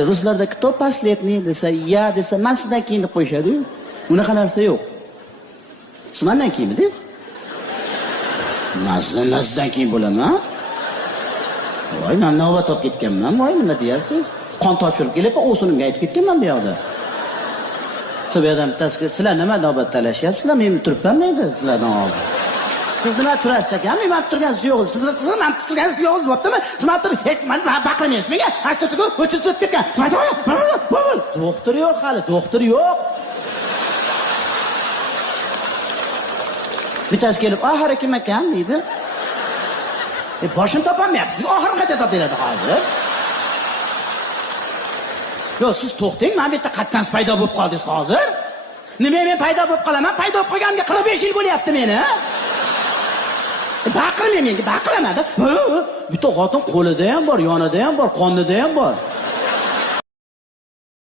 Ruslarda kto последний desa, ya desa, men sizdan keyin deb qo'yishadi-yu. Unaqa narsa yo'q. Siz mendan keyinmidingiz? Men sizdan keyin bo'laman. Voy, men navbat olib ketganman. Voy, nima deyapsiz? Qon toshirib kelib, o'sinimga aytib ketganman bu yoqda. Siz bu yerdan bittasiga, sizlar nima navbat talashyapsizlar? Men turibmanmi edi sizlardan oldin? Siz nima turasiz ekan? Men turgansiz yo'q. Siz men turgansiz yo'q, bo'ptimi? Siz men turib, men baqirmaysiz menga. Astasiga o'chirib ketgan. Doktor yo'q hali, doktor yo'q. Bittasi kelib, "Oxir kim ekan?" deydi. Boshim topolmayapsiz. Oxirini qayerda topiladi hozir? Yo'q, siz to'xtang, men bu yerda qatdan paydo bo'lib qoldingiz hozir. Nima men paydo bo'lib qolaman? Paydo bo'lib qolganimga 45 yil bo'lyapti meni. Baqirmayman, menga baqiramadi. Bitta xotin qo'lida ham bor, yonida ham bor, qonida ham bor.